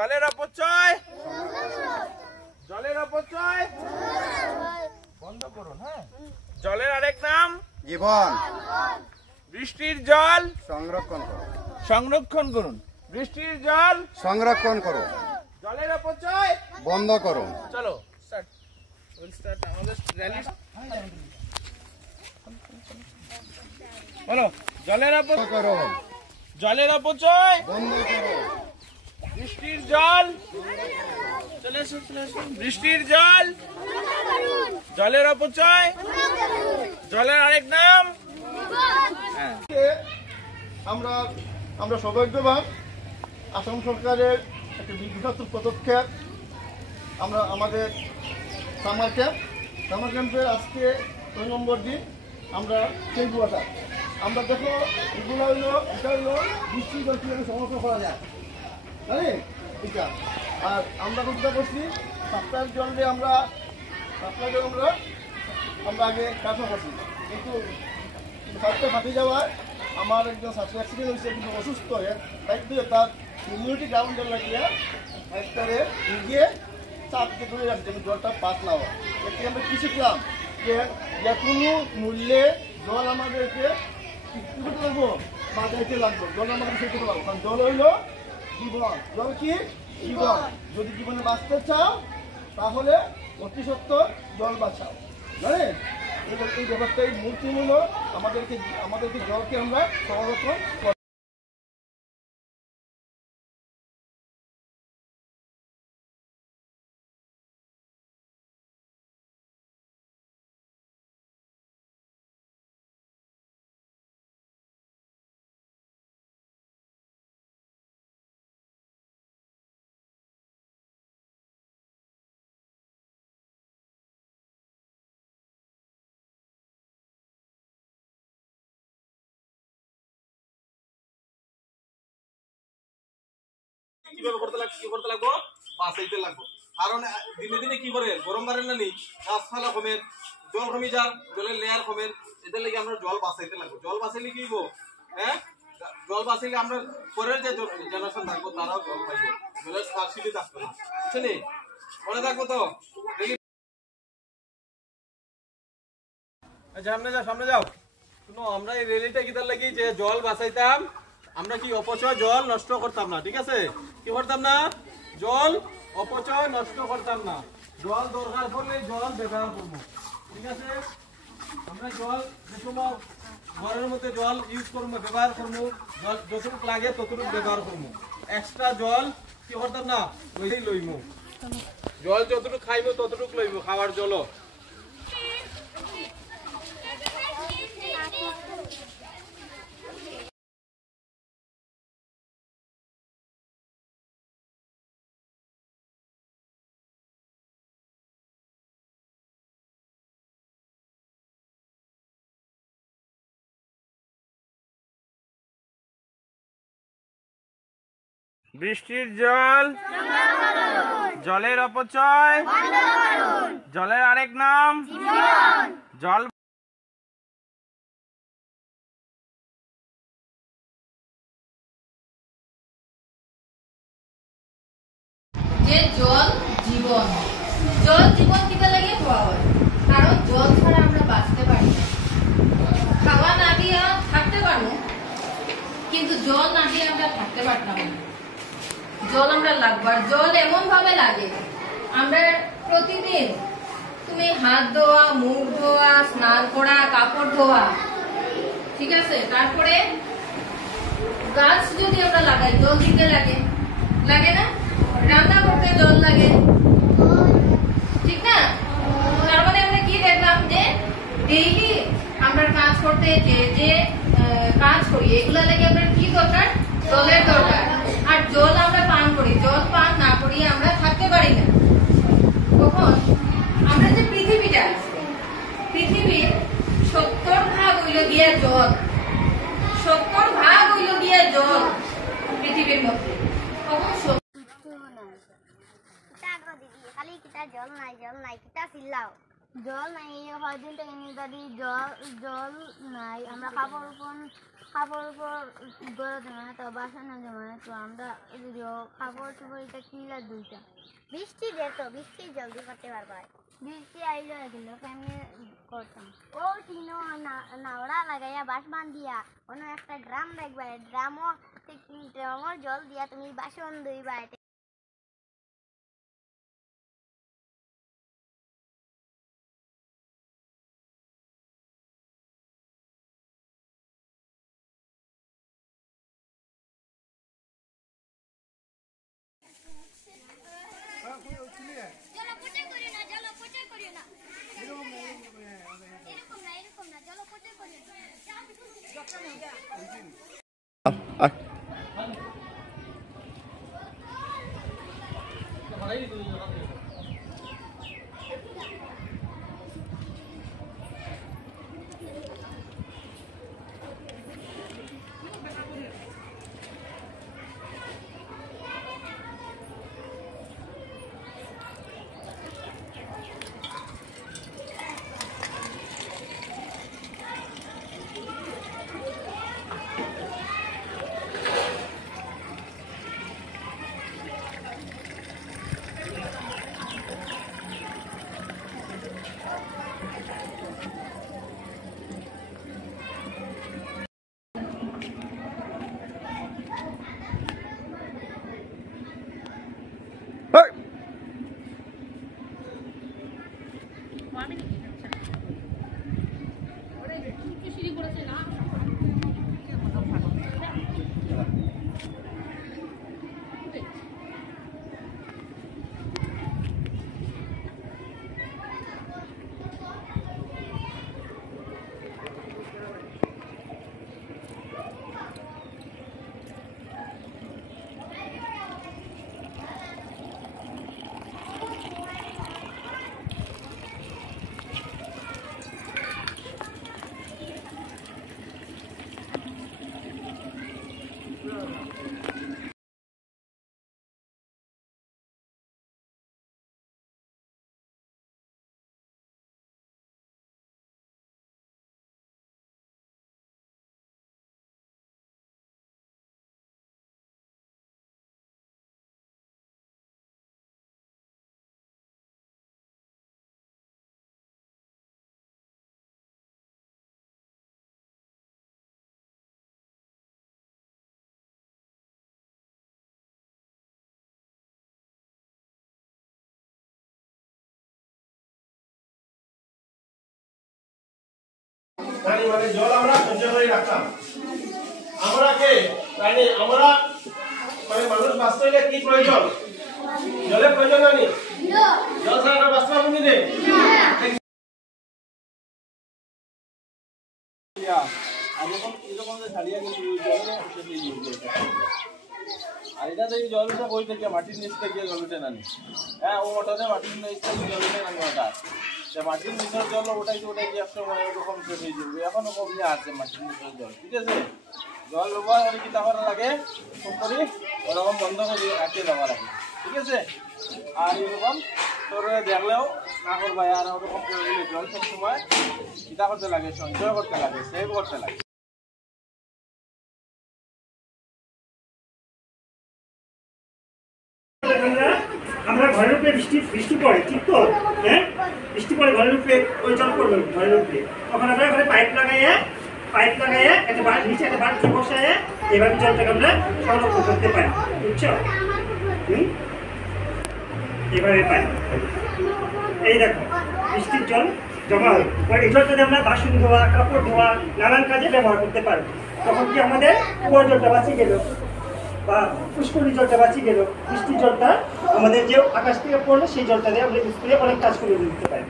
জলের অপচয় বন্ধ করুন। হ্যাঁ, জলের আরেক নাম জীবন। বৃষ্টির জল সংরক্ষণ করুন। বৃষ্টির জল সংরক্ষণ করুন। জলের অপচয় বন্ধ করুন। চলো স্টার্ট, উইল স্টার্ট আমাদের র্যালি। বলো, জলের অপচয় করুন। বন্ধ করুন। বৃষ্টির জল, চলে আসুন। বৃষ্টির জল, জলের অপচয়, জলের আরেক নাম। আমরা সৌভাগ্যবান, আসাম সরকারের একটা বৃহত্তর পদক্ষেপ। আমরা আমাদের সামার ক্যাম্পের আজকে 6 নম্বর দিন। আমরা চেঞ্জ ওয়াটার, আমরা দেখো এটা হইলো বৃষ্টির জল কীভাবে সংরক্ষণ করা যায়, জানি এটা। আর আমরা কোথাও করছি সাপ্লাইয়ের জল দিয়ে আমরা আগে কাঠা করছি, কিন্তু পাইপটা ফাটে যাওয়ায় আমার একজন অ্যাক্সিডেন্ট হয়েছে, কিন্তু অসুস্থ হয়ে পাইপ দিয়ে তার ইমিউনিটি ডাউন লাগিয়ে পাইপটারে গিয়ে চাপ দিয়ে ধরে রাখছে যেন জলটা পাস না হয়। এতে আমরা কি শিখলাম যে কোনো মূল্যে জল আমাদেরকে কী করতে লাগবো, বাজাইতে লাগবো। জল আমাদের খেতে লাগবো, কারণ জল হইল জীবন। জল কি জীবন। যদি জীবনে বাঁচতে চাও তাহলে অতি সত্বর জল বাঁচাও, জানেন। এই ব্যবস্থায় মূল আমাদেরকে জলকে আমরা সংরক্ষণ করি। কিভাবে করতে লাগবো বাঁচাইতে লাগবো। কারণ দিনে দিনে কি করে গরম বাড়ে না, গাছপালা কমের, জল কমে যার, জলের লেয়ার কমের। এদের লাগে আমরা জল বাঁচাইতে লাগবো। জল বাঁচাইলে কি হবো, হ্যাঁ, জল বাঁচাইলে আমরা পরের যে জেনারেশন থাকবো তারাও জল পাইবো, জলের স্কারসিটি থাকবে না, বুঝছেন? মনে থাকবো তো। সামনে যাও। শুনো, আমরা এই রেলিটা কিতার লাগি যে জল বাঁচাইতাম, আমরা কি অপচয় জল নষ্ট করতাম না, ঠিক আছে? কি করতাম না, জল অপচয় নষ্ট করতাম না। জল দরকার পড়লে জল ব্যবহার করবো, ঠিক আছে? আমরা জল যে সময় ঘরের মধ্যে জল ইউজ করবো, ব্যবহার করবো, জল যতটুকু লাগে ততটুকু ব্যবহার করবো। এক্সট্রা জল কি করতাম না, ওইটাই লইবো। জল যতটুকু খাইবো ততটুকু লইবো, খাওয়ার জলও। বৃষ্টির জল, জলের অপচয়, জলের আরেক নাম জল। যে জল জীবন, জল জীবন কিটা লাগে খাওয়া হয়, কারণ জল ছাড়া আমরা বাঁচতে পারি না। খাওয়া না দিয়ে থাকতে পারবো, কিন্তু জল না দিয়ে আমরা থাকতে পারতাম না। জল আমরা লাগবার, জল এমন ভাবে লাগে আমরা প্রতিদিন, তুমি হাত ধোয়া, মুখ ধোয়া, স্নান করা, কাপড় ধোয়া, ঠিক আছে? তারপরে গাছ যদি আমরা লাগাই জল দিতে লাগে, লাগে না? রান্না করতে জল লাগে, ঠিক না? তার মানে আমরা কি দেখলাম যে ডেইলি আমরা কাজ করতে যে কাজ করি এগুলা লাগে আমরা কি দরকার, জলের দরকার। আর জল আমরা পান করি, জল পান না করিয়ে আমরা থাকতে পারি না। তখন আমরা যে পৃথিবীটা আছে, পৃথিবীর 70% হইল গিয়া জল, 70% হইল গিয়া জল পৃথিবীর মধ্যে। তখন খালি কিতা জল নাই কিতা চিল্লাও। জল নাই কয়দিন থেকে নিদারি জল নাই আমরা খাবার উপর গড়ে দেবো না তো বাসনে জমা তো আমরা খাবার টুবো এটা কিলা দুইটা বৃষ্টি যেত বৃষ্টি জলদি করতে পারবা বৃষ্টি আইলে এগুলো কেমনি করতাম ও তিনো নাওড়া লাগাইয়া বাঁশ বান্ধিয়া অন্য একটা ড্রাম রাখবা ড্রামর জল দিয়া তুমি বাসন ধুইবা মানে জল আমরা সঞ্চয় করে রাখতাম আমরা কে আমরা মানে মানুষ বাঁচতে হলে কি প্রয়োজন জলের প্রয়োজন জানি জল ছাড়া বাঁচতে পারবো নি রে আর এটা থেকে জল উঠে বই থেকে মাটির নিচ থেকে জল উঠে নানি হ্যাঁ ও ওটাতে মাটির নিচ থেকে জল উঠে নানি ওটা মাটির নিচের জল ওটাইতে এক সময় ওরকম শেষ হয়ে যাবে এখনো কমে আছে মাটির নিচের জল ঠিক আছে জল ব্যবহার করে কি দেওয়ার লাগে খুব করে ওরকম বন্ধ করে রাখিয়ে দেওয়া লাগে ঠিক আছে আর এরকম তোর দেখলেও না করবা আর ওরকম করে দিলে জল সব সময় চিন্তা করতে লাগে সঞ্চয় করতে লাগে সেভ করতে লাগে আমরা ঘরের উপরে বৃষ্টি পড়ে ঠিক তো হ্যাঁ বৃষ্টি পড়ে ঘরের উপরে ওই জল পড়বে ঘরের উপরে তখন আমরা ঘরে পাইপ লাগাইয়া একটা নিচে একটা বাড়ি বসায় এভাবে জলটাকে আমরা সংরক্ষণ করতে পারি বুঝছো এভাবে পাই এই দেখো বৃষ্টির জল জমা হয় এই জলটা আমরা বাসন ধোয়া কাপড় ধোয়া নানান কাজে ব্যবহার করতে পারি তখন কি আমাদের কুয়ার জলটা বাঁচিয়ে গেল বা পুষ্করণী জলটা বাঁচিয়ে গেল বৃষ্টির জলটা আমাদের যে আকাশ থেকে পড়লো সেই জলটা দিয়ে আমরা স্কুলে অনেক কাজ করে দিতে পারি